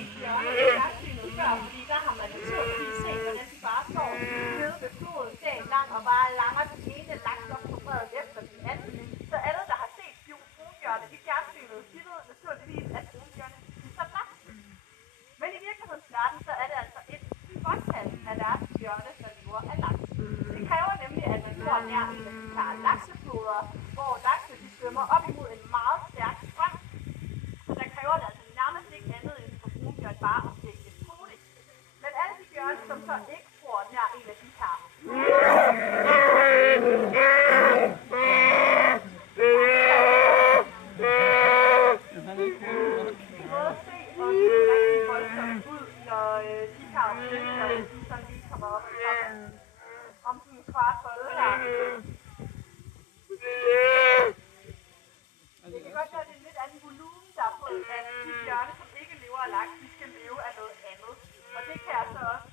set bjørne i fjernsynet før, fordi der har man naturligvis set, hvordan de bare står nede ved floden dagen lang og bare langer den ene laks op på bredden efter den anden. Så alle, der har set brunbjørne i fjernsynet, de ved naturligvis, at brunbjørne spiser laks. Men i virkelighedens verden, så er det altså et fåtal af deres bjørne, der lever af laks. Det kræver nemlig, at man bor nær en af de her laksefloder, hvor lakse de svømmer op imod en meget stærk strøm. Så der kræver det altså nærmest ikke andet end for brunbjørn bare at stikke et hoved i. Men alle de bjørne, som så ikke bor nær en af de her sådan lige kommer op om sådan en kvart folde her. Det kan godt være, at det er en lidt anden volumen, der er på, at de bjørne, som ikke lever af laks, de skal leve af noget andet. Og det kan jeg så også